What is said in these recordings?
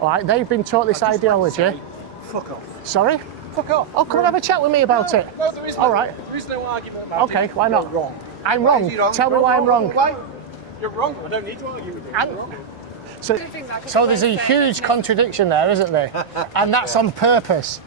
All right, they've been taught this ideology. Fuck off. Sorry? Fuck off. Oh, come and have a chat with me about it. No, there is no, all right. There is no argument about it. Okay, why not? You're wrong. I'm wrong. Tell me why I'm wrong. You're wrong. I don't need to argue with you. You're wrong. So there's a huge contradiction there, isn't there? And that's on purpose.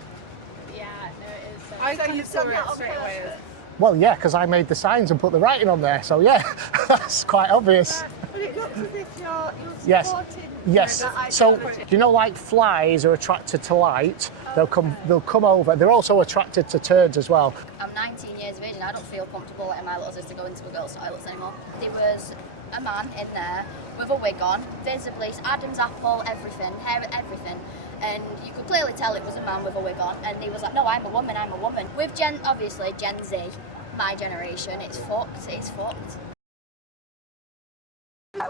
Yeah, no, it is. I thought you saw it straight away. Well, yeah, because I made the signs and put the writing on there. So yeah, that's quite obvious. But it looks as if you're Yes. supporting. Yes. So you know, like flies are attracted to light. They'll come over. They're also attracted to turds as well. I'm 19 years of age and I don't feel comfortable letting my little sister go into a girls' toilets anymore. There was a man in there with a wig on, visibly Adam's apple, everything, hair, everything. And you could clearly tell it was a man with a wig on. And he was like, no, I'm a woman, I'm a woman. With obviously Gen Z, my generation, it's fucked, it's fucked.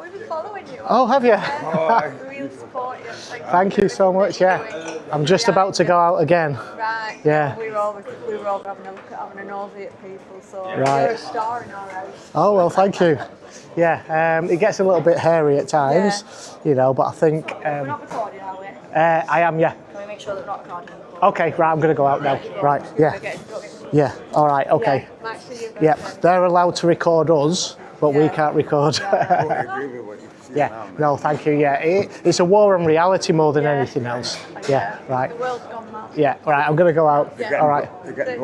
We've been following you. Oh, have you? Real support you. Thank you so much. Yeah, I'm just about to go out again. Right. Yeah. We were all having a look at having a nosy at people. So Right. you're a star in our house. Oh well, thank you. Yeah, it gets a little bit hairy at times, you know, but I think We're not recording, are we? I am. Yeah. Can we make sure they're not recording? Okay. Right. I'm going to go out now. Right. Yeah. Yeah. All right. Okay. Yeah. They're allowed to record us, but we can't record. Yeah, no, thank you. Yeah, it's a war on reality more than anything else. Yeah, right. The world's gone mad. Yeah, right. I'm gonna go out. All right. They're getting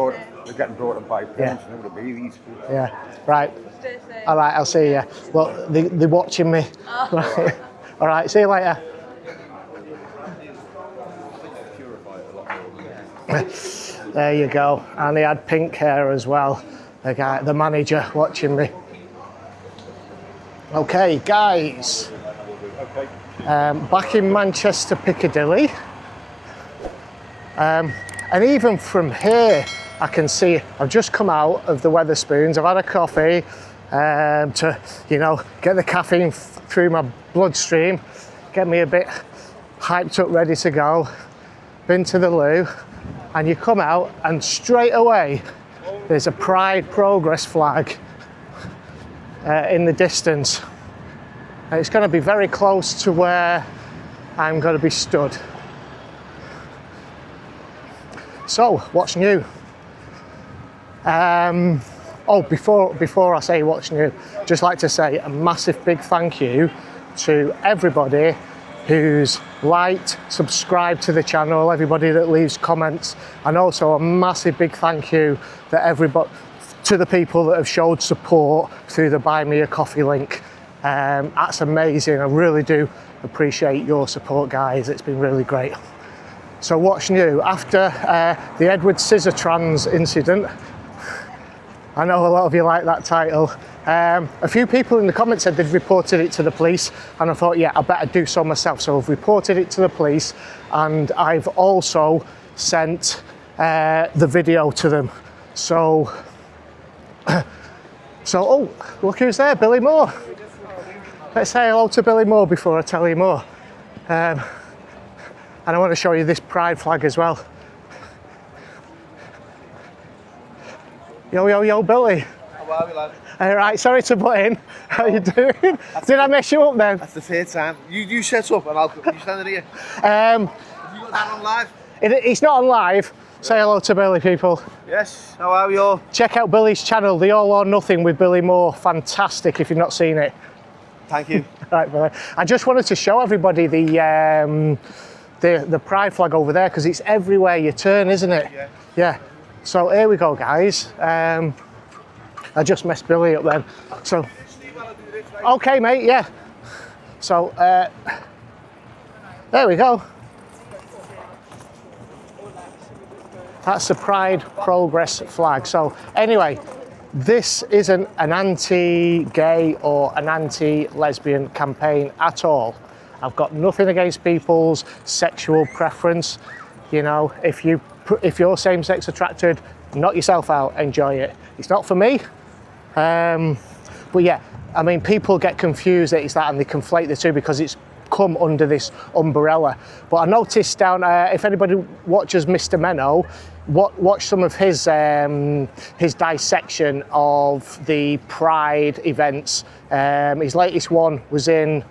brought up by parents and the babies. Yeah, right. Stay safe. All right. I'll see you. Well, they're watching me. Right. All right. See you later. There you go. And he had pink hair as well. The manager watching me. Okay, guys, back in Manchester Piccadilly, and even from here I can see I've just come out of the Wetherspoons. I've had a coffee to, you know, get the caffeine through my bloodstream, get me a bit hyped up, ready to go. Been to the loo, and you come out and straight away there's a Pride Progress flag in the distance. It's going to be very close to where I'm going to be stood. So, what's new? Before I say what's new, just like to say a massive big thank you to everybody who's liked, subscribed to the channel, everybody that leaves comments, and also a massive big thank you to the people that have showed support through the Buy Me a Coffee link. That's amazing. I really do appreciate your support, guys. It's been really great. So what's new? After the Edward Scissortrans incident, I know a lot of you like that title, a few people in the comments said they'd reported it to the police, and I thought, yeah, I better do so myself. So I've reported it to the police, and I've also sent the video to them. So, oh, look who's there, Billy Moore. Let's say hello to Billy Moore before I tell you more. And I want to show you this pride flag as well. Yo, yo, yo, Billy. How are we, lad? All right, sorry to butt in. How you doing? Did I mess you up then? That's the third time. You set up and I'll you stand here. Um, Have you got that on live? It's not on live. Say hello to Billy, people. Yes, how are we all? Check out Billy's channel, The All or Nothing with Billy Moore. Fantastic if you've not seen it. Thank you. Right, Billy. I just wanted to show everybody the pride flag over there, because it's everywhere you turn, isn't it? Yeah. Yeah. So here we go, guys. I just messed Billy up then. So, okay, mate, yeah. So, there we go. That's the Pride Progress flag. So, anyway, this isn't an anti-gay or an anti-lesbian campaign at all. I've got nothing against people's sexual preference. You know, if you're same-sex attracted, knock yourself out, enjoy it. It's not for me. But yeah, I mean, people get confused that it's that and they conflate the two because it's come under this umbrella. But I noticed down, if anybody watches Mr. Menno, watch some of his dissection of the Pride events. His latest one was in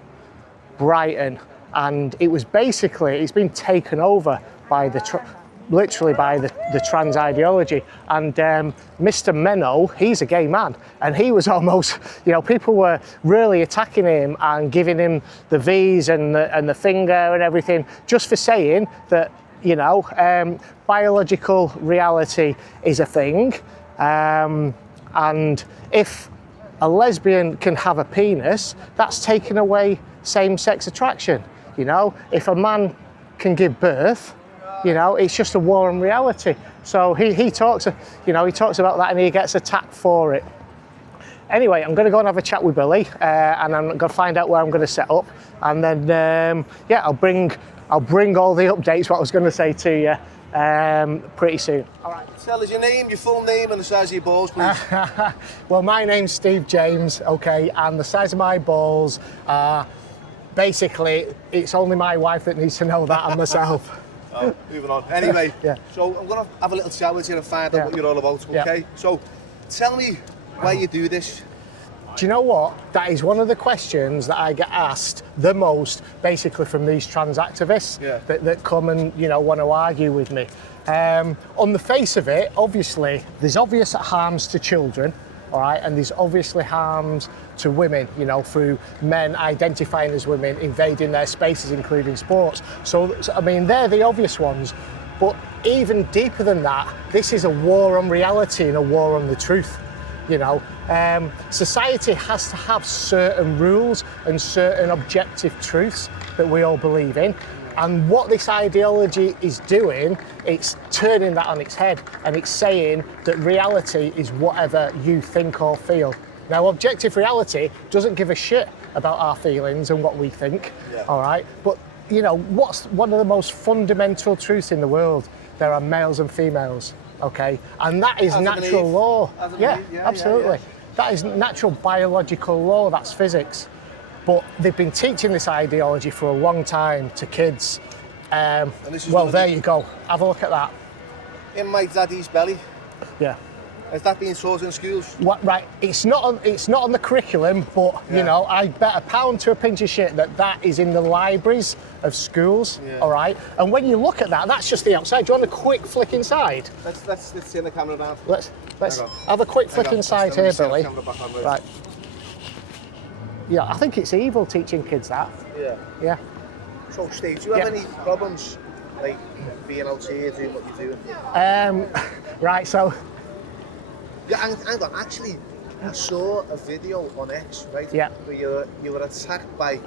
Brighton, and it was basically, it's been taken over by literally by the trans ideology. And Mr. Menno, he's a gay man, and he was almost, you know, people were really attacking him and giving him the V's and the finger and everything just for saying that, you know, biological reality is a thing, and if a lesbian can have a penis, that's taking away same-sex attraction. You know, if a man can give birth, you know, it's just a war on reality. So he talks, you know, he talks about that and he gets attacked for it. Anyway, I'm going to go and have a chat with Billy, and I'm going to find out where I'm going to set up, and then yeah, I'll bring all the updates, what I was going to say to you, pretty soon. All right. Tell us your name, your full name, and the size of your balls, please. Well, my name's Steve James, okay, and the size of my balls are basically, it's only my wife that needs to know that, and myself. Oh, moving on. Anyway, Yeah. So I'm going to have a little chat with you and find out Yeah. what you're all about, okay? Yeah. So tell me why you do this. Do you know what? That is one of the questions that I get asked the most, basically from these trans activists that come and, you know, want to argue with me. On the face of it, obviously, there's obvious harms to children, all right, and there's obviously harms to women, you know, through men identifying as women, invading their spaces, including sports. So I mean, they're the obvious ones. But even deeper than that, this is a war on reality and a war on the truth. You know, society has to have certain rules and certain objective truths that we all believe in. And what this ideology is doing, it's turning that on its head, and it's saying that reality is whatever you think or feel. Now, objective reality doesn't give a shit about our feelings and what we think, all right? But, you know, what's one of the most fundamental truths in the world? There are males and females, okay? And that is natural law. Yeah, absolutely. That is natural biological law, that's physics. But they've been teaching this ideology for a long time to kids. Well, there you go. Have a look at that. In my daddy's belly. Yeah. Is that being taught in schools? What, right, it's not on the curriculum, but you know, I bet a pound to a pinch of shit that is in the libraries of schools, all right? And when you look at that, that's just the outside. Do you want a quick flick inside? Let's turn the camera down. Let's have a quick flick inside here, Billy. Right. Yeah, I think it's evil teaching kids that. Yeah. Yeah. So, Steve, do you have any problems, like, being out here doing what you're doing? Right, so... Yeah, hang on, actually, I saw a video on X, right? Yeah. Where you were attacked by a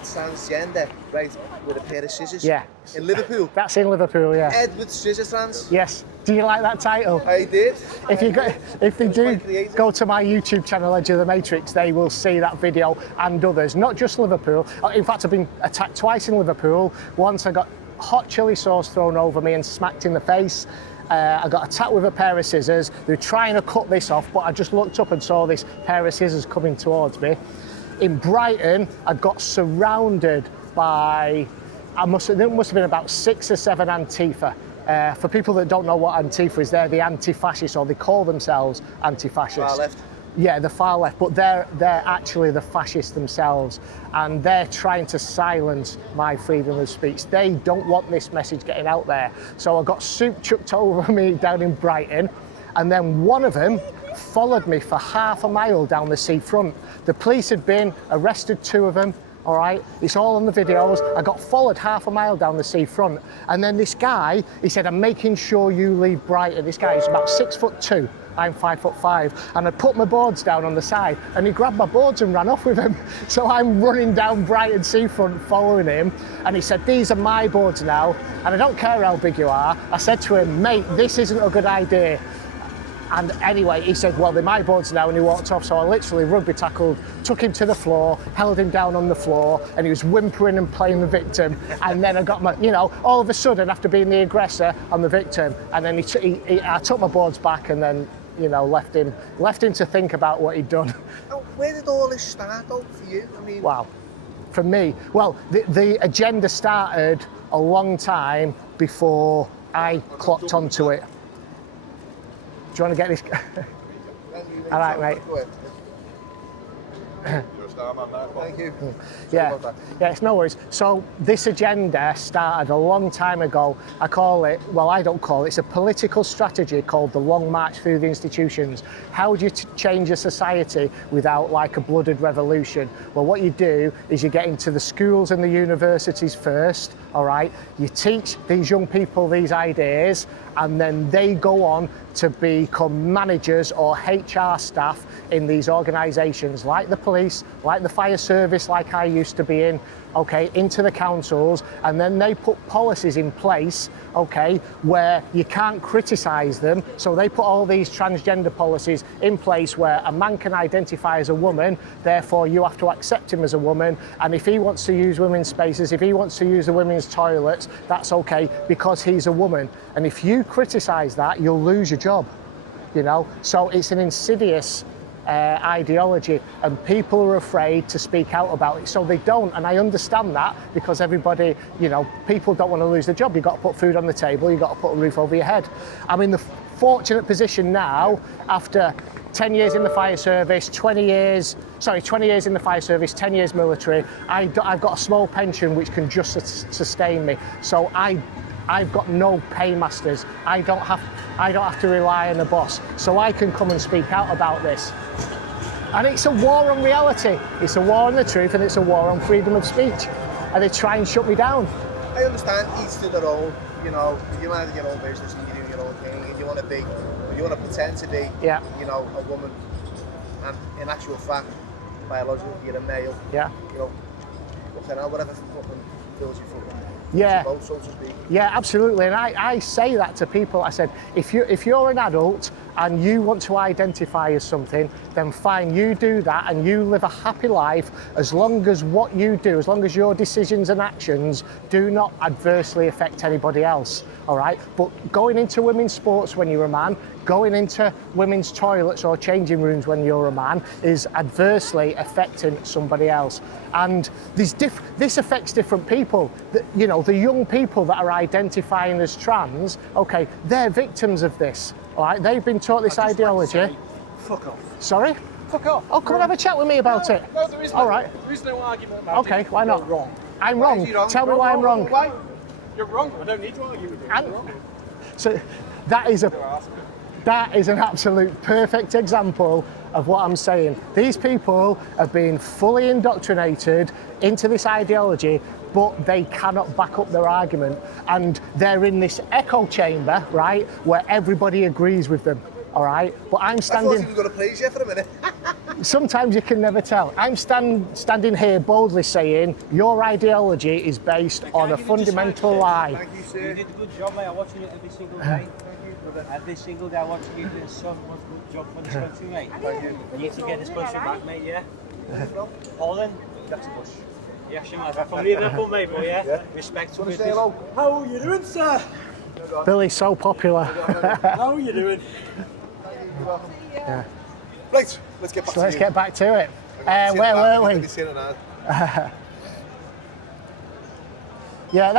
transgender, right, with a pair of scissors. Yeah. In Liverpool. That's in Liverpool, yeah. Edward Scissor Trans. Yes. Do you like that title? I did. If they do go to my YouTube channel, Edge of the Matrix, they will see that video and others, not just Liverpool. In fact, I've been attacked twice in Liverpool. Once I got hot chili sauce thrown over me and smacked in the face. I got attacked with a pair of scissors. They were trying to cut this off, but I just looked up and saw this pair of scissors coming towards me. In Brighton, I got surrounded by, there must have been about 6 or 7 Antifa. For people that don't know what Antifa is, they're the anti-fascists, or they call themselves anti-fascists. Far left. Yeah, the far left, but they're actually the fascists themselves, and they're trying to silence my freedom of speech. They don't want this message getting out there. So I got soup chucked over me down in Brighton, and then one of them followed me for half a mile down the seafront. The police had been, arrested 2 of them, all right? It's all on the videos. I got followed half a mile down the seafront, and then this guy, he said, "I'm making sure you leave Brighton." This guy is about 6'2". I'm 5'5", and I put my boards down on the side, and he grabbed my boards and ran off with them. So I'm running down Brighton seafront following him, and he said, "These are my boards now, and I don't care how big you are." I said to him, "Mate, this isn't a good idea." And anyway, he said, "Well, they're my boards now," and he walked off. So I literally rugby tackled, took him to the floor, held him down on the floor, and he was whimpering and playing the victim. And then I got my, you know, all of a sudden, after being the aggressor, I'm the victim. And then I took my boards back, and then, you know, left him to think about what he'd done. Where did all this start out for you? I mean, Wow. For me, well, the agenda started a long time before I clocked onto it. Do you want to get this? All right, mate. star man there. Thank you. Yeah, it's no worries. So this agenda started a long time ago. I call it, well, I don't call it, it's a political strategy called the Long March Through the Institutions. How do you change a society without like a blooded revolution? Well, what you do is you get into the schools and the universities first, all right? You teach these young people these ideas, and then they go on to become managers or HR staff in these organisations like the police, like the fire service, like I used to be in, okay, into the councils, and then they put policies in place, okay, where you can't criticise them. So they put all these transgender policies in place where a man can identify as a woman, therefore you have to accept him as a woman, and if he wants to use women's spaces, if he wants to use the women's toilets, that's okay because he's a woman. And if you criticise that, you'll lose your job, you know? So it's an insidious ideology, and people are afraid to speak out about it, so they don't. And I understand that, because everybody, you know, people don't want to lose their job. You've got to put food on the table, you've got to put a roof over your head. I'm in the fortunate position now, after 10 years in the fire service, 20 years in the fire service, 10 years military, I've got a small pension which can just sustain me. So I've got no paymasters. I don't have to rely on a boss. So I can come and speak out about this. And it's a war on reality. It's a war on the truth, and it's a war on freedom of speech. And they try and shut me down. I understand each to their own, you know, you mind your own business and you're doing your own thing, and you want to pretend to be, you know, a woman, and in actual fact, biologically you're a male. Yeah. You know, whatever fucking fills you fucking. Yeah. Both, so to speak. Yeah, absolutely. And I say that to people. I said, if you're an adult and you want to identify as something, then fine, you do that and you live a happy life, as long as what you do, as long as your decisions and actions do not adversely affect anybody else, all right? But going into women's sports when you're a man, going into women's toilets or changing rooms when you're a man is adversely affecting somebody else. And this affects different people. You know, the young people that are identifying as trans, okay, they're victims of this. All right, they've been taught this ideology. Fuck off. Sorry? Fuck off. Oh, come and have a chat with me about it. No, there is no, all right. There is no argument about it. Okay, why not? You're wrong. I'm wrong. Tell me why I'm wrong. Why? You're wrong. I don't need to argue with you. You're wrong. So that is an absolute perfect example of what I'm saying. These people have been fully indoctrinated into this ideology, but they cannot back up their argument. And they're in this echo chamber, right, where everybody agrees with them, all right? But I'm standing... I thought he was going to praise you for a minute. Sometimes you can never tell. I'm standing here boldly saying your ideology is based on a fundamental lie. Thank you, sir. You did a good job, mate. I'm watching it every single day. Every single day I'm watching you doing so much good job for this country, mate. Thank you. You need to get this country back, mate, yeah? Poland? That's push. Yeah, sure, mate. From Liverpool, mate, boy, yeah? Respect to Want to business. say hello? How are you doing, sir? Billy's so popular. How are you doing? Yeah. Right, let's get back So to let's you. get back to it. Where were we? Yeah,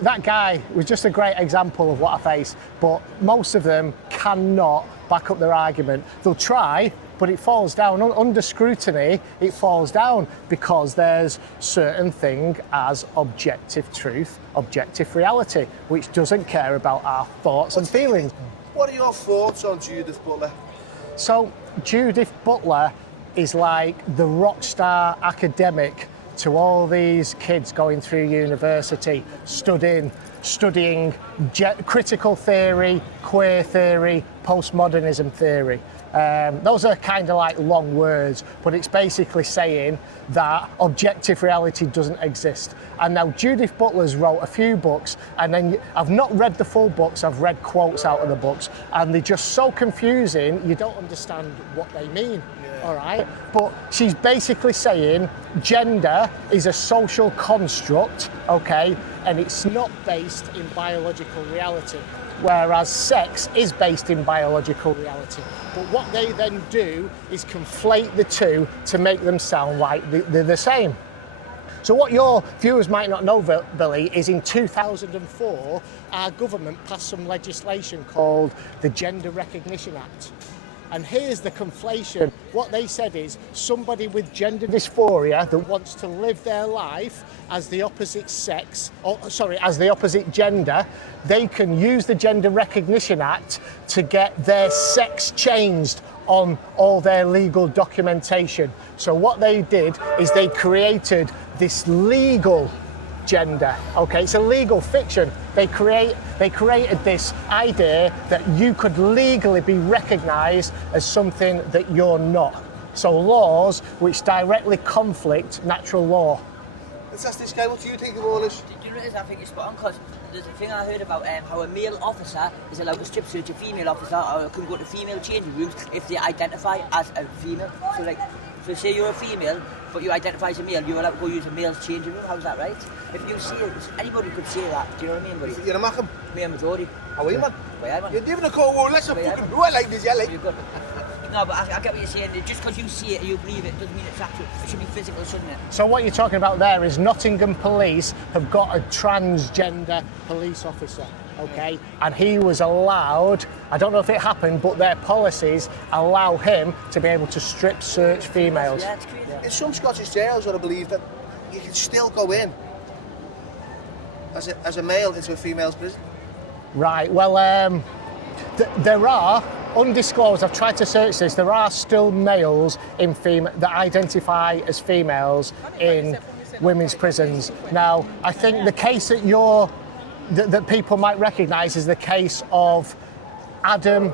that guy was just a great example of what I face, but most of them cannot back up their argument. They'll try, but it falls down. Under scrutiny, it falls down because there's certain thing as objective truth, objective reality, which doesn't care about our thoughts and feelings. What are your thoughts on Judith Butler? So Judith Butler is like the rock star academic to all these kids going through university, studying critical theory, queer theory, postmodernism theory. Those are kind of like long words, but it's basically saying that objective reality doesn't exist. And now Judith Butler's wrote a few books, and then I've not read the full books, I've read quotes out of the books, and they're just so confusing, you don't understand what they mean. All right, but she's basically saying gender is a social construct, okay, and it's not based in biological reality, whereas sex is based in biological reality. But what they then do is conflate the two to make them sound like they're the same. So what your viewers might not know, Billy, is in 2004, our government passed some legislation called the Gender Recognition Act. And here's the conflation what they said is somebody with gender dysphoria that wants to live their life as the opposite sex, as the opposite gender, they can use the Gender Recognition Act to get their sex changed on all their legal documentation. So what they did is they created this legal gender. Okay, it's a legal fiction. They created this idea that you could legally be recognised as something that you're not. So laws which directly conflict natural law. Let's ask this guy, what do you think of all this? Do you know what it is? I think it's spot on, because there's a thing I heard about how a male officer is allowed to strip search a female officer, or can go to female changing rooms if they identify as a female. So say you're a female, but you identify as a male, you're allowed to go use a male's changing room. How's that right? If you see it, anybody could say that. Do you know what I mean, buddy? You're a Mackham? Me and majority. How are you, man? Where, man? You're giving a call, well, let's a fucking who I like this, yeah, like. You're good. No, but I get what you're saying. Just because you see it and you believe it doesn't mean it's actual. It should be physical, shouldn't it? So what you're talking about there is Nottingham Police have got a transgender police officer, okay? And he was allowed, I don't know if it happened, but their policies allow him to be able to strip search females. Yeah, it's crazy. In some Scottish jails, I believe that you can still go in as a male into a female's prison. Right, well, there are, undisclosed, I've tried to search this, there are still males in that identify as females in women's prisons. Now, I think the case that people might recognise is the case of Adam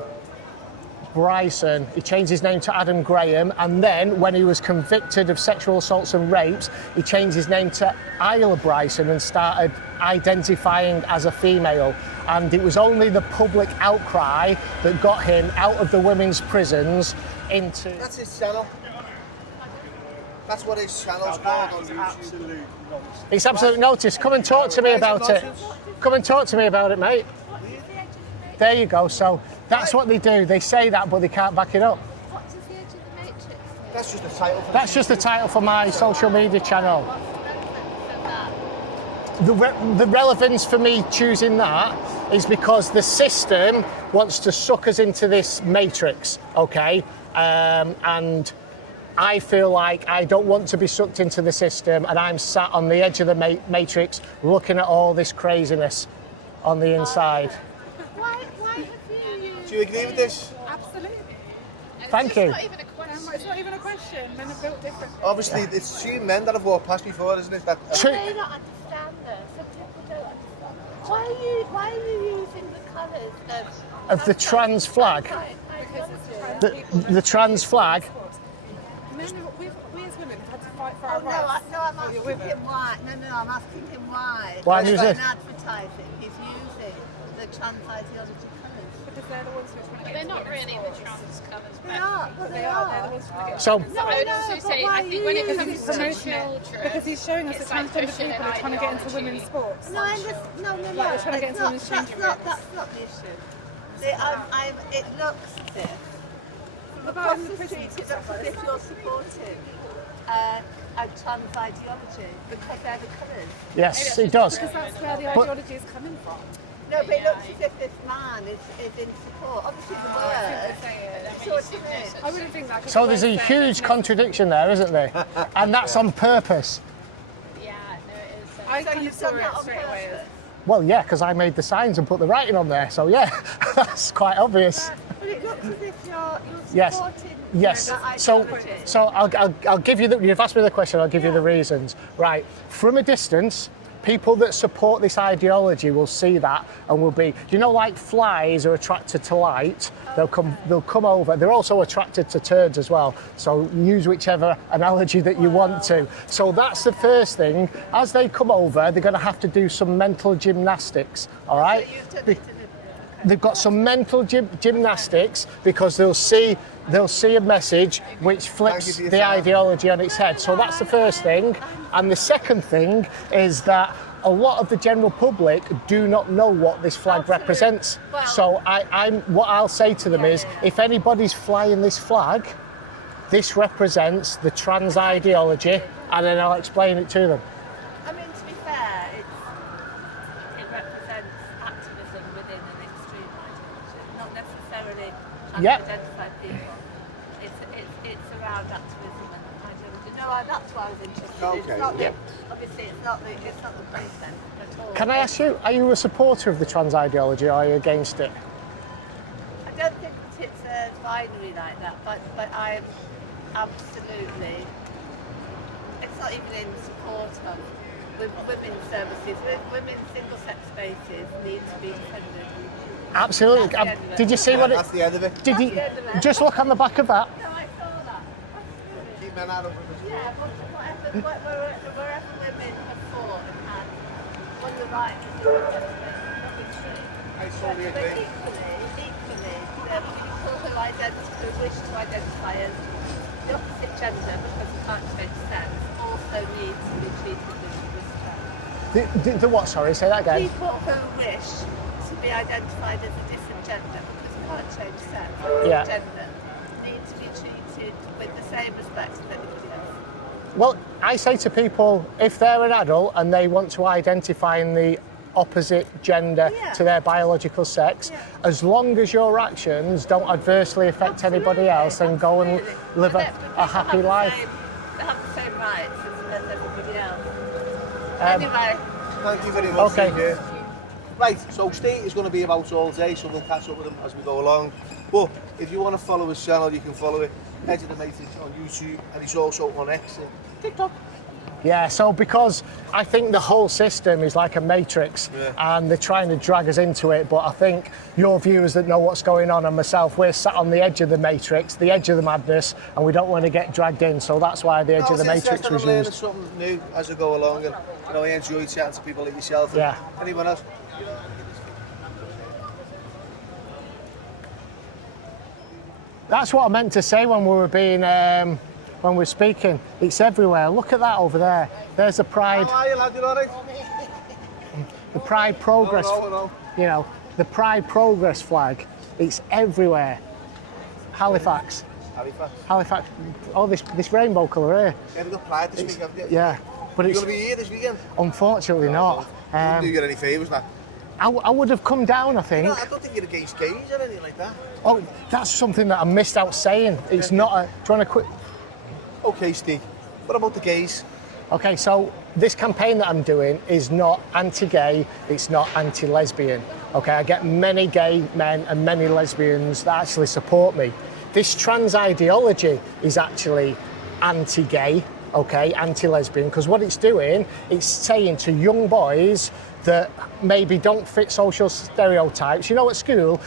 Bryson. He changed his name to Adam Graham, and then when he was convicted of sexual assaults and rapes, he changed his name to Isla Bryson and started identifying as a female. And it was only the public outcry that got him out of the women's prisons into... That's his channel. That's what his channel's called on YouTube. Absolute nonsense. It's absolute notice. Come and talk to me about it. Come and talk to me about it, mate. There you go. So that's what they do. They say that, but they can't back it up. What does the Edge of the Matrix mean? That's just a title. That's just the title for my social media channel. The relevance for me choosing that is because the system wants to suck us into this matrix, okay? And I feel like I don't want to be sucked into the system, and I'm sat on the edge of the matrix looking at all this craziness on the inside. Why have you used... Do you agree with this? Absolutely. Thank you. It's not even a question. It's not even a question. Men are built differently. Obviously, it's two men that have walked past before, isn't it? That, True. They don't understand this. Some people don't understand. Why are you using the colours Of the trans flag. Because it's trans The trans flag. Men, we as women have had to fight for Oh our no, rights. I'm asking him why. No, I'm asking him why. Why Because use in it? advertising, he's using the trans ideology colours. Because they're the ones who are trying to But get they're not into really the sports. trans colours. They are, but They are. They're the ones trying to get So, I would also say, I think when it comes to children, because he's showing us that it's like transgender pushing people an are trying to get into ideology. women's sports. No, I understand. No. Like they're trying to get It's into not, women's changing that's not the issue. It looks as if About across in the the prisons street, and it stuff looks like as if this. you're supporting a trans ideology because they're the colours. yes, it does. Because that's where the But- ideology is coming from. No, but it looks as if this man is in support. Obviously, the word. So what do you mean? I wouldn't think that. 'cause So the there's a words there huge make- contradiction there, isn't there? And that's on purpose. yeah, no, it is. I So kind you've of saw done it that on straight away. purpose? Well, yeah, because I made the signs and put the writing on there. So yeah, that's quite obvious. But it looks as if you're Yes. supporting Yes. that So ideology. I'll give you the. You've asked me the question. I'll give you the reasons. Right. From a distance, people that support this ideology will see that and will be. You know, like flies are attracted to light. They'll come over. They're also attracted to turds as well. So use whichever analogy that you want to. So that's the first thing. As they come over, they're going to have to do some mental gymnastics. All right. So you've done Be- it deliberately. They've got some mental gymnastics because they'll see a message which flips the ideology on its head. So that's the first thing. And the second thing is that a lot of the general public do not know what this flag represents. So what I'll say to them is, if anybody's flying this flag, this represents the trans ideology, and then I'll explain it to them. I mean, to be fair, it represents activism within an extreme ideology, not necessarily Yep. unidentified people. it's around activism and ideology. No, that's why I was interested. Okay, It's not yeah. obviously it's not the process at all. Can I ask you, are you a supporter of the trans ideology or are you against it? I don't think that it's a binary like that, but I'm absolutely. It's not even in support of women's services. Women's single-sex spaces need to be defended. Absolutely. That's the end of it. Did you see what it? That's the end of it. Did you That's the end of it. just look on the back of that? No, I saw that. Keep men out of women's. Yeah, but wherever women have fought and had won the right to do it, nothing's true. I totally But agree. equally, people who wish to identify as the opposite gender because they can't change sex also need to be treated with respect. The what? Sorry, say that again. People who wish to be identified as a different gender because they can't change sex, Yeah. gender, need to be treated with the same respect as anybody else. Well, I say to people, if they're an adult and they want to identify in the opposite gender Yeah. to their biological sex, Yeah. as long as your actions don't adversely affect anybody else, then go and live But a happy people life. They have the same rights as everybody else. Um, Anyway, Thank you very much. Okay. Steve, yeah. Right, so State is going to be about all day, so we'll catch up with him as we go along. But if you want to follow his channel, you can follow it. Edge of the Matrix on YouTube, and he's also on X and TikTok. Yeah, so because I think the whole system is like a matrix and they're trying to drag us into it, but I think your viewers that know what's going on and myself, we're sat on the edge of the matrix, the edge of the madness, and we don't want to get dragged in, so that's why the edge of the matrix was I'm learning used. something new as I go along, and I enjoy chatting to people like yourself and Yeah. anyone else. That's what I meant to say when we were being, when we were speaking. It's everywhere. Look at that over there. There's the Pride. How are you, lad? You all right? The Pride Progress. No. You know, the Pride Progress flag. It's everywhere. Halifax. Halifax. Oh, this rainbow colour here. Yeah, we've got Pride this week, haven't you? Yeah, but You're it's going to be here this weekend? unfortunately not. Do you get any favours, now? I would have come down, I think. No, I don't think you're against gays or anything like that. Oh, that's something that I missed out saying. It's not a. Do you want to quit? Okay, Steve. What about the gays? Okay, so this campaign that I'm doing is not anti-gay, it's not anti-lesbian. Okay, I get many gay men and many lesbians that actually support me. This trans ideology is actually anti-gay, okay, anti-lesbian, because what it's doing, it's saying to young boys that maybe don't fit social stereotypes. You know, at school,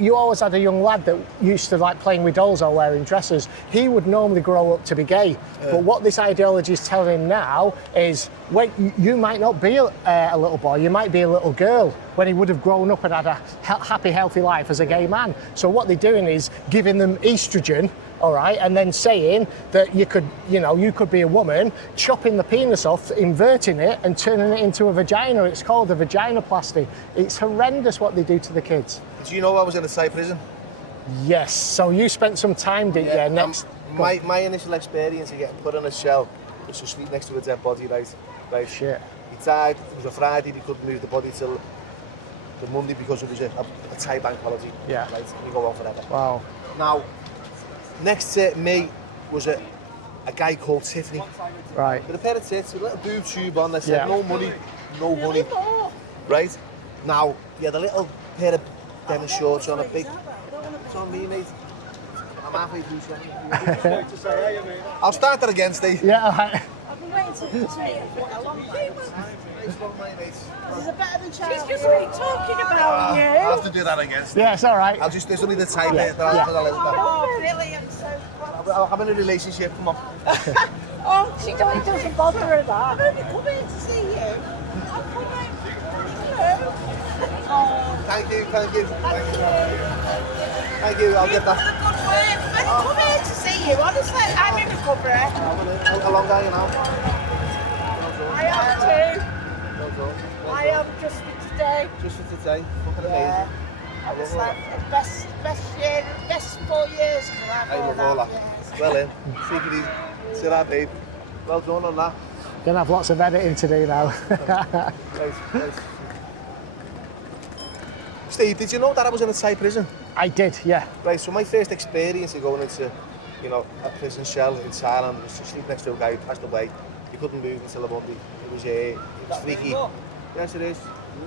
you always had a young lad that used to like playing with dolls or wearing dresses. He would normally grow up to be gay. But what this ideology is telling him now is, wait, you might not be a little boy, you might be a little girl, when he would have grown up and had a happy, healthy life as a gay man. So what they're doing is giving them estrogen, all right, and then saying that you could be a woman, chopping the penis off, inverting it and turning it into a vagina. It's called a vaginoplasty. It's horrendous what they do to the kids. Did you know I was in a Thai prison? Yes, so you spent some time, didn't you? Next, my initial experience of getting put in a cell was to sleep next to a dead body, right? Shit. He died, it was a Friday, we couldn't move the body till the Monday because it was a Thai bank holiday. Yeah. Right, and you go on forever. Wow. Now, next to me was a guy called Tiffany. Right. With a pair of tits, with a little boob tube on, that said, Yeah. no money, no money. Right? Now, he had a little pair of denim shorts on, a big... It's on me, mate. I'm halfway through something. I'll start that again, Steve. Yeah, all right. I've been waiting to meet you for a long time. This is a better than child. She's just been talking about you. I'll have to do that again, Steve. Yeah, it's all right. There's only the type bit that I'll let Oh, really? I'm so proud. I'm in a relationship, come on. Oh, it doesn't bother her that. I'm only coming to see you. I'm coming. Oh, Thank you. Thank you, I'll get that. good work. I'm coming to see you. Honestly, I'm in recovery. How long are you now? I am too. I am just for today. Just for today. Fucking Yeah. amazing. I was like best 4 years. I love all that. Well in. Take it easy. See that, babe. Well done on that. Gonna have lots of editing to do now. Nice. Steve, did you know that I was in a Thai prison? I did, yeah. Right, so my first experience of going into you know, a prison cell in Thailand. I was sleeping next to a guy who passed away. He couldn't move until a Monday. It was freaky. Yes, it is.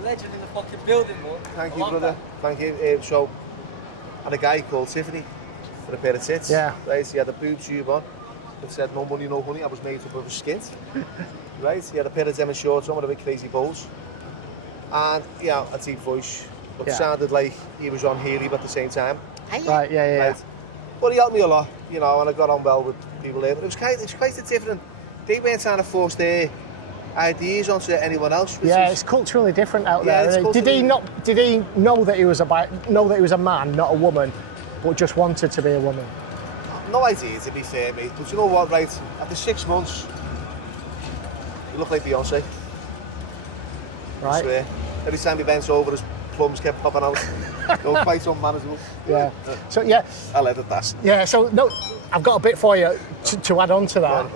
Legend in the fucking building, bro. Thank you, brother. Thank you. So, and a guy called Tiffany with a pair of tits. Yeah. Right, he had a boob tube on. It said, no money, no honey. I was made up of a skint. Right, he had a pair of denim shorts on with a big crazy bows. And, yeah, a deep voice. But sounded like he was on Healy at the same time. Right, yeah. Right. But he helped me a lot, you know, and I got on well with people there. But it was quite different. They weren't trying to force their ideas onto anyone else. It's culturally different out there. Did he know that he was a man, not a woman, but just wanted to be a woman? No idea, to be fair, mate. But you know what, right? After 6 months, you look like Beyonce. Right. I swear. Every time he bent over, his plums kept popping out. They were quite unmanageable. Yeah. So yeah. I'll edit that. Yeah. So no, I've got a bit for you to add on to that.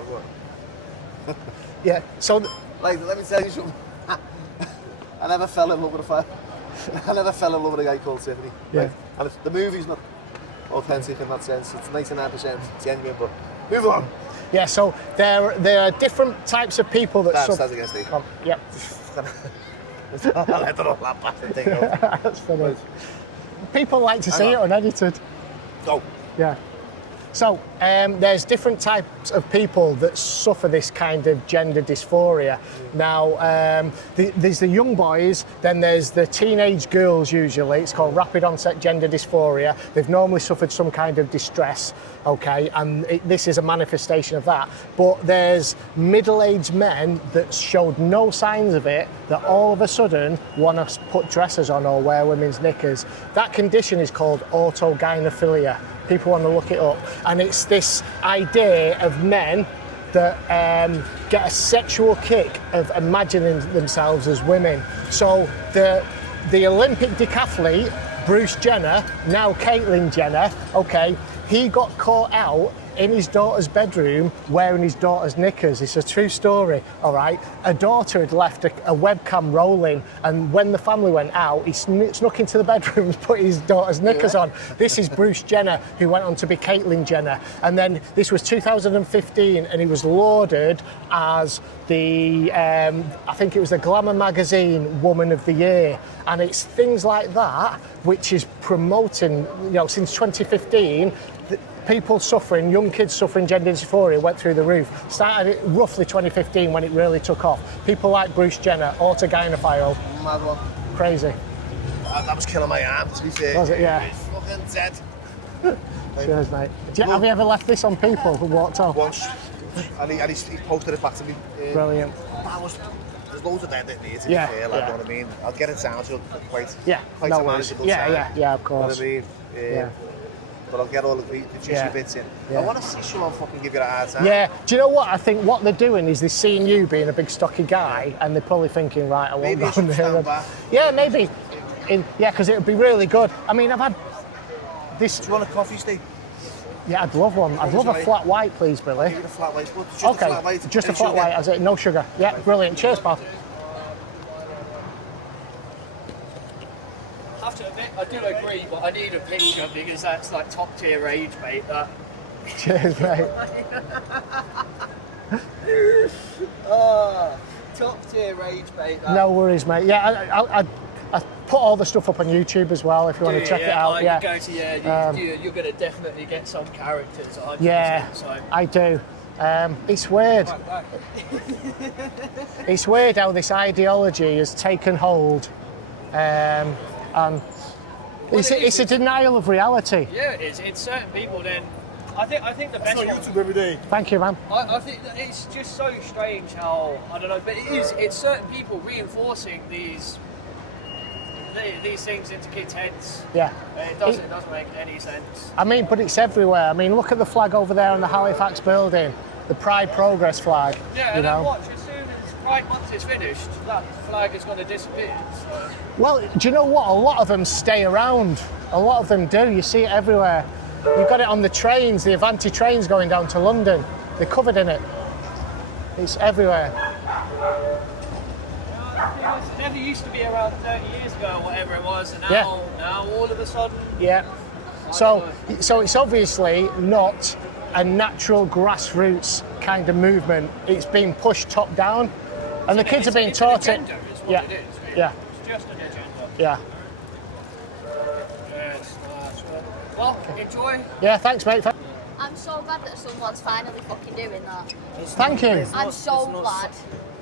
Yeah. So. Like, let me tell you something. I never fell in love with a guy called Tiffany. Yeah. Right? And the movie's not authentic in that sense. It's 99% genuine, but move on. Yeah, so there are different types of people that... That's against Steve. Yep. I'll edit all that bastard thing out. That's funny. People like to see it unedited. Go. Yeah. So there's different types of people that suffer this kind of gender dysphoria. Now, there's the young boys, then there's the teenage girls usually. It's called rapid onset gender dysphoria. They've normally suffered some kind of distress, okay, and this is a manifestation of that. But there's middle-aged men that showed no signs of it, that all of a sudden want to put dresses on or wear women's knickers. That condition is called autogynephilia. People want to look it up. And it's this idea of men that get a sexual kick of imagining themselves as women. So the Olympic decathlete, Bruce Jenner, now Caitlyn Jenner, okay, he got caught out in his daughter's bedroom wearing his daughter's knickers. It's a true story, all right? A daughter had left a webcam rolling, and when the family went out, he snuck into the bedroom and put his daughter's knickers on. This is Bruce Jenner, who went on to be Caitlyn Jenner. And then this was 2015, and he was lauded as the, I think it was the Glamour magazine Woman of the Year. And it's things like that which is promoting, you know, since 2015, people suffering, young kids suffering gender dysphoria went through the roof. Started at roughly 2015 when it really took off. People like Bruce Jenner, autogynephile. Mad one. Crazy. That was killing my arm, to be fair. Was it? Yeah. It's fucking dead. Cheers, mate. Have you ever left this on people who walked off? Once. And he posted it back to me. Brilliant. There's loads of edit here, to be Yeah, fair, like, you know what I mean? I'll get it down to quite no a worries. manageable Yeah, time. of course. You know what I mean? Yeah. But I'll get all the juicy bits in. Yeah. I want to see someone fucking give you a hard time. Yeah, do you know what? I think what they're doing is they're seeing you being a big stocky guy and they're probably thinking, right, I won't Maybe go I should there. stand back. Yeah, maybe. Because it would be really good. I mean, I've had this... Do you want a coffee, Steve? Yeah, I'd love one. I'd love a flat white, please, Billy. Give it a flat white. Just Okay, a flat white. just a No flat sugar. white, as it, no sugar. Yeah, brilliant. Cheers, pal. I have to admit, I do agree, but I need a picture because that's like top tier rage, mate. That. Cheers, mate. Top tier rage, mate. That. No worries, mate. Yeah, I put all the stuff up on YouTube as well if you want to check it out. You're going to definitely get some characters. 100%, Yeah, so. I do. It's weird. It's weird how this ideology has taken hold. And it's a denial of reality. Yeah, it is. It's certain people. Then I think the best. I saw YouTube every day. Thank you, man. I think that it's just so strange how I don't know, but it's certain people reinforcing these things into kids' heads. Yeah. It doesn't make any sense. I mean, but it's everywhere. I mean, look at the flag over there in the Halifax building, the Pride Progress flag. Yeah, and then watch, as soon as Pride Month is finished, that flag is going to disappear. So. Well, do you know what? A lot of them stay around. A lot of them do. You see it everywhere. You've got it on the trains, the Avanti trains going down to London. They're covered in it. It's everywhere. It never used to be around 30 years ago or whatever it was, and now all of a sudden... Yeah. So it's obviously not a natural grassroots kind of movement. It's being pushed top down, and the kids are being taught it. Yeah, yeah, It's just an agenda. yeah. Yes, that's right. Well, enjoy. Yeah, thanks, mate. I'm so glad that someone's finally fucking doing that. Thank you. I'm so glad.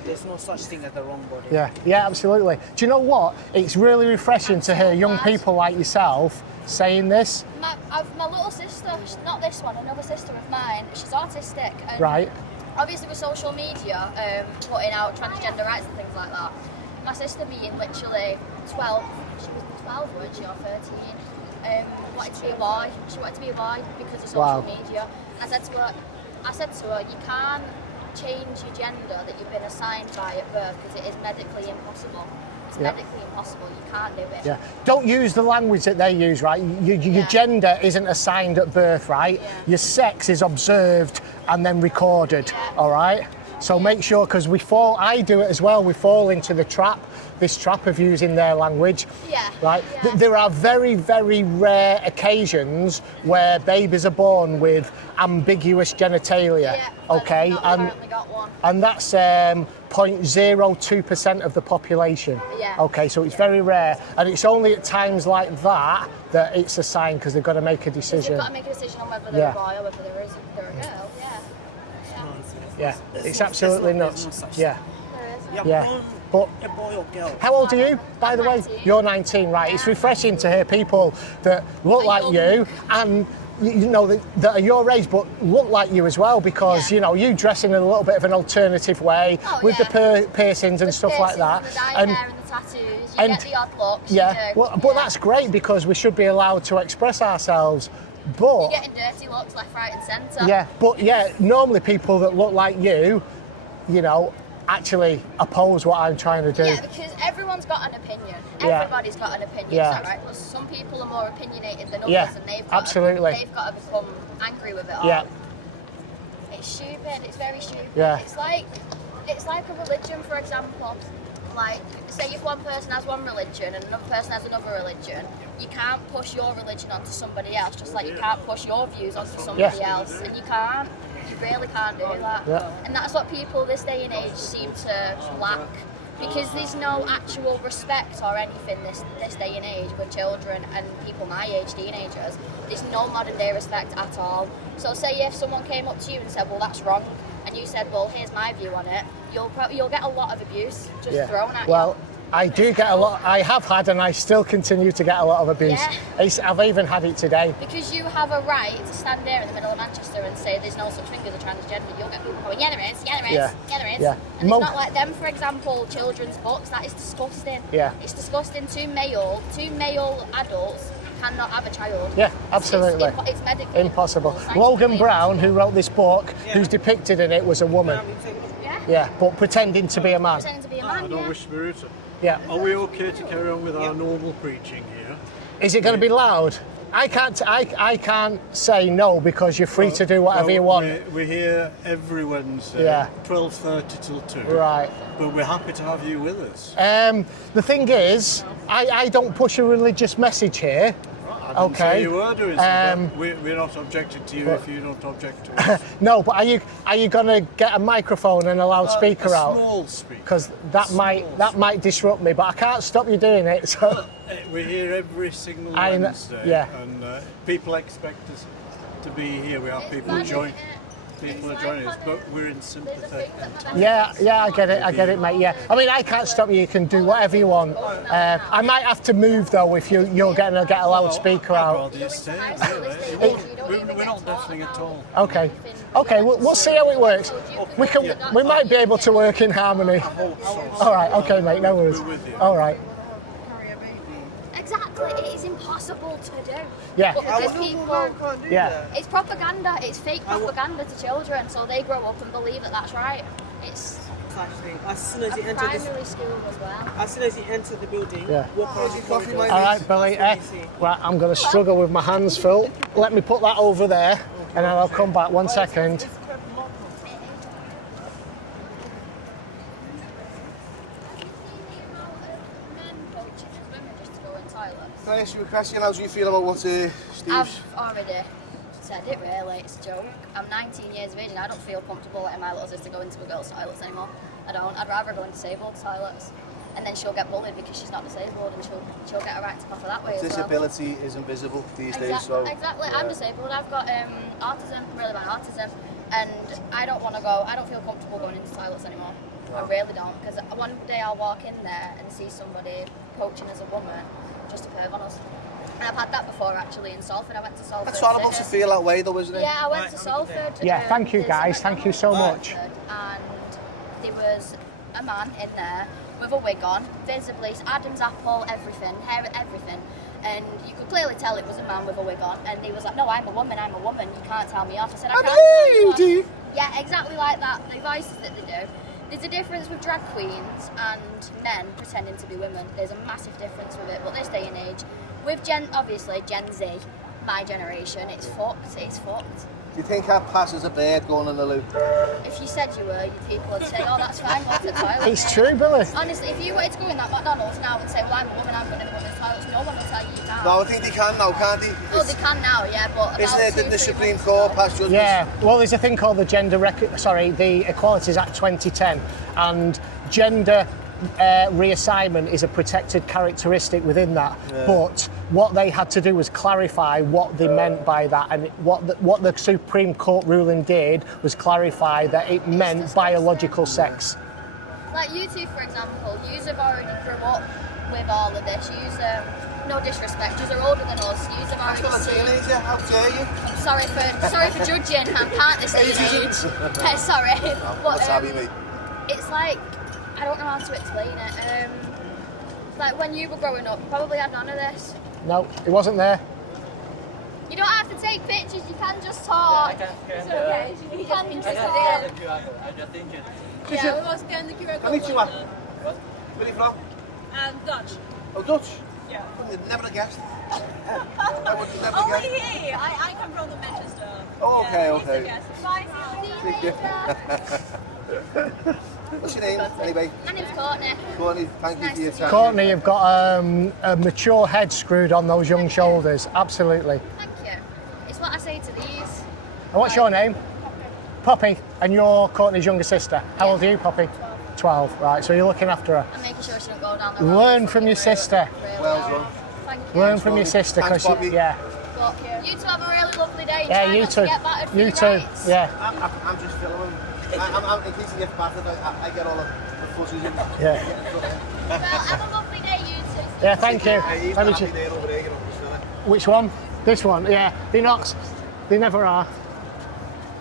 There's no such thing as the wrong body. Yeah, yeah, absolutely. Do you know what? It's really refreshing to hear young people like yourself saying this. My little sister, not this one, another sister of mine, she's autistic. And Right. Obviously with social media, putting out transgender rights and things like that, my sister being literally 12, she was 12, weren't she, or 13, wanted to be a boy. She wanted to be a boy because of social media. I said to her, you can't change your gender that you've been assigned by at birth because it is medically impossible. It's medically impossible. You can't do it. Yeah. Don't use the language that they use, right? Your gender isn't assigned at birth, right? Your sex is observed and then recorded, all right? So make sure, because I do it as well, we fall into this trap of using their language. Yeah. Right? Yeah. There are very, very rare occasions where babies are born with ambiguous genitalia, okay? And that's 0.02% of the population. Yeah. Okay, so it's very rare. And it's only at times like that that it's a sign, because they've got to make a decision. They've got to make a decision on whether they're a boy or whether they're a girl. Yeah, it's absolutely nuts. Yeah. Yeah, Yeah. But a boy or girl. how old are you, by the way? You're 19, right? It's refreshing to hear people that look like you and you know that are your age but look like you as well, because you know you dress in a little bit of an alternative way with the piercings and stuff like that. The dyed hair and the tattoos. You get the odd looks. Yeah. But that's great, because we should be allowed to express ourselves. But You're getting dirty looks left, right, and centre. yeah, but normally people that look like you know, actually oppose what I'm trying to do. Yeah, because everyone's got an opinion. Yeah. Everybody's got an opinion. Yeah. Is that right? Well, some people are more opinionated than others, Yeah, and they've got to become angry with it all. Yeah. It's stupid. It's very stupid. Yeah. It's like a religion, for example. Like, say if one person has one religion and another person has another religion, you can't push your religion onto somebody else, just like you can't push your views onto somebody else, and you really can't do that. Yeah. And that's what people this day and age seem to lack, because there's no actual respect or anything this day and age with children and people my age, teenagers. There's no modern day respect at all. So say if someone came up to you and said, well, that's wrong, and you said, well, here's my view on it, you'll get a lot of abuse just thrown at you. Well, I do get a lot. I have had, and I still continue to get a lot of abuse. Yeah. I've even had it today. Because you have a right to stand there in the middle of Manchester and say there's no such thing as a transgender. You'll get people going, yeah there is, yeah there is, yeah there is. Yeah. And it's not like them, for example, children's books. That is disgusting. Yeah. It's disgusting. Two male adults cannot have a child. Yeah, absolutely. It's medically impossible. Logan Brown, who wrote this book, who's depicted in it, was a woman. Yeah, but pretending to be a man. Pretending to be a man, I don't wish to be rude. Yeah. Are we okay to carry on with our normal preaching here? Is it going to be loud? I can't say no, because you're free to do whatever you want. We're here every Wednesday, 12:30 till 2. Right. But we're happy to have you with us. The thing is, I don't push a religious message here. I didn't say you were doing so, but we're not objecting to you if you don't object to us. No, but are you going to get a microphone and a loudspeaker out? A small speaker. Because that might disrupt me, but I can't stop you doing it. So we're here every single Wednesday, and people expect us to be here. We have people joining us, but we're in sympathy. Yeah, I get it, mate. Yeah, I mean, I can't stop you. You can do whatever you want. I might have to move though if you're going to get a loudspeaker out. We're not deafening at all. Okay, we'll see how it works. We might be able to work in harmony. All right, okay, mate. No worries. All right. Exactly, it is impossible to do. Yeah. But because it's propaganda, it's fake propaganda to children, so they grow up and believe that that's right. It's as soon as you enter primary school as well. As soon as you enter the building, walk around the corridor. All right, Billy. Right, I'm going to struggle with my hands, Phil. Let me put that over there, and then I'll come back. 1 second. Can I ask you a question? How do you feel about what Steve's... I've already said it really, it's a joke. I'm 19 years of age and I don't feel comfortable letting my little sister go into a girl's toilets anymore. I don't. I'd rather go in disabled toilets. And then she'll get bullied because she's not disabled and she'll get a right to cough that way as well. Disability is invisible these days, so... Exactly, I'm disabled. I've got autism, really bad autism, and I don't feel comfortable going into toilets anymore. I really don't, because one day I'll walk in there and see somebody approaching as a woman just to perv on us. And I've had that before actually in Salford. I went to Salford. That's horrible to feel that way though, isn't it? Yeah, I went to Salford. Yeah, thank you guys, thank you so much. And there was a man in there with a wig on, visibly, Adam's apple, everything, hair, everything. And you could clearly tell it was a man with a wig on. And he was like, no, I'm a woman, you can't tell me off. I said, I can't tell you off. Yeah, exactly like that, the voices that they do. There's a difference with drag queens and men pretending to be women. There's a massive difference with it. But this day and age, with obviously Gen Z, my generation, it's fucked. Do you think I'd pass as a bird going on the loo? If you said you were, people would say, oh, that's fine, go to the toilet. It's true, Billy. Honestly, if you wanted to go in that McDonald's now and say, well, I'm a woman, I'm going to the women's toilets, no one will tell you you can't. No, I think they can now, can't they? Oh, they can now, yeah, but isn't it, didn't the Supreme Court pass judgments? Yeah, well, there's a thing called the Equalities Act 2010, and gender reassignment is a protected characteristic within that. Yeah. But what they had to do was clarify what they meant by that, and what the Supreme Court ruling did was clarify that it meant biological sex. Like you two, for example, you have already grew up with all of this. No disrespect, you are older than us. You have already seen. How dare you? I'm sorry for judging. I can't this age. Sorry, but it's like, I don't know how to explain it. Like when you were growing up, you probably had none of this. No, it wasn't there. You don't have to take pictures, you can just talk. It's okay. You can just talk. Yeah, we must get in the QR code. Where are you from? Dutch. Oh, Dutch? Yeah. Never have guessed. I would have never guessed. Only here. I come from the Manchester. Oh, okay, Bye. What's your name, anyway? My name's Courtney. Courtney, thank you for your time. Courtney, you've got a mature head screwed on those young shoulders. Absolutely. Thank you. It's what I say to these. And what's your name? Poppy. And you're Courtney's younger sister. How old are you, Poppy? 12. Right, so you're looking after her. I'm making sure she don't go down the road. Learn from your sister. Really well done. Thank you. Learn from your sister, because yeah. But you two have a really lovely day. Yeah, you too. You too. Yeah. I'm just filming. I'm in case you get battered, I get all the fuzzies in. Yeah. Well, have a lovely day, you two. Yeah, thank you. Hey, he's not happy there over there, you know, which one? This one? Yeah. They're not. They never are.